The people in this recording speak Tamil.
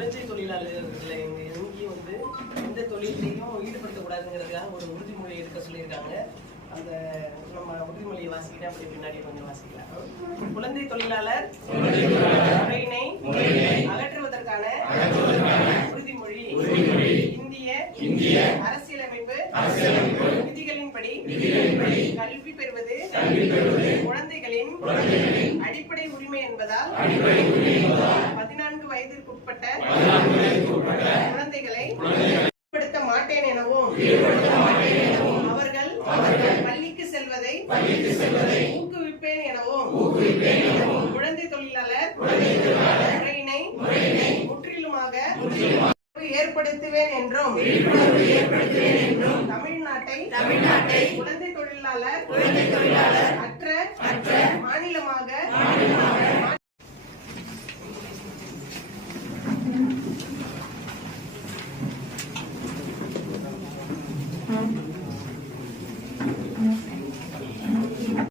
குழந்தை தொழிலாளர்களை எங்கேயும் வந்து எந்த தொழிலையும் ஈடுபடுத்தக்கூடாதுங்கிறதுக்காக ஒரு உறுதிமொழி எடுக்க சொல்லியிருக்காங்க. அந்த நம்ம உறுதிமொழியை வாசிக்கிட்டா அப்படி பின்னாடி கொஞ்சம் வாசிக்கலாம். குழந்தை தொழிலாளர் முறையினை அகற்றுவதற்கான உறுதிமொழி இந்திய அரசியலமைப்பு விதிகளின்படி கல்வி பெறுவது குழந்தைகளின் அடிப்படை உரிமை என்பதால் 14 வயதிற்குட்பட்ட குழந்தைகளை ஈடுபடுத்த மாட்டேன் எனவும் அவர்கள் பள்ளிக்கு செல்வதை ஊக்குவிப்பேன் எனவும் குழந்தை தொழிலாளர் முறையினை முற்றிலுமாக ஏற்படுத்துவேன் என்றும் தமிழ்நாட்டை குழந்தை தொழிலாளர் அற்ற மாநிலமாக